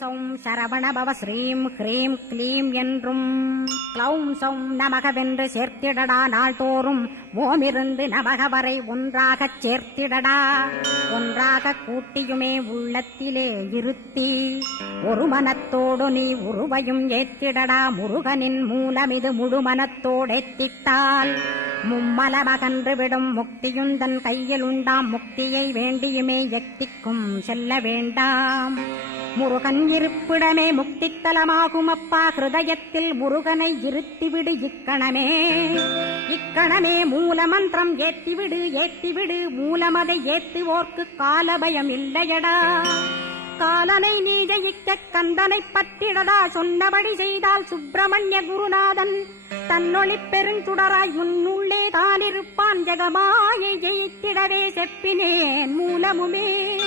சௌம் சரவணபவ ஸ்ரீம் ஹ்ரீம் க்ளீம் என்றும் க்ளௌம் சௌம் நமகவென்று சேர்த்திடடா நாள்தோறும் ஓமிருந்து நமக வரை ஒன்றாகச் சேர்த்திடடா. ஒன்றாக கூட்டியுமே உள்ளத்திலே இருத்தி ஒரு மனத்தோடு நீ உருவையும் ஏத்திடடா. முருகனின் மூலமிது முழுமனத்தோடேத்திட்டால் மும்மலமகன்று விடும் முக்தியுந்தன் கையில் உண்டாம். முக்தியை வேண்டியுமே எட்டிக்கும் செல்ல வேண்டாம். முருகன் இருப்பிடமே முக்தித்தலமாகும் அப்பா. ஹிருதயத்தில் முருகனை இருத்திவிடு இக்கணமே. இக்கணமே மூலமந்திரம் ஏத்திவிடு ஏத்திவிடு. மூலமதை ஏத்துவோர்க்கு காலபயம் இல்லையடா. காலனை நீ ஜெயிக்க கந்தனை பற்றிடடா. சொன்னபடி செய்தால் சுப்பிரமணிய குருநாதன் தன்னொளி பெருஞ்சுடராய் உன்னுள்ளே தானிருப்பான். ஜெகமாயை ஜெயித்திடவே செப்பினேன் மூலமுமே.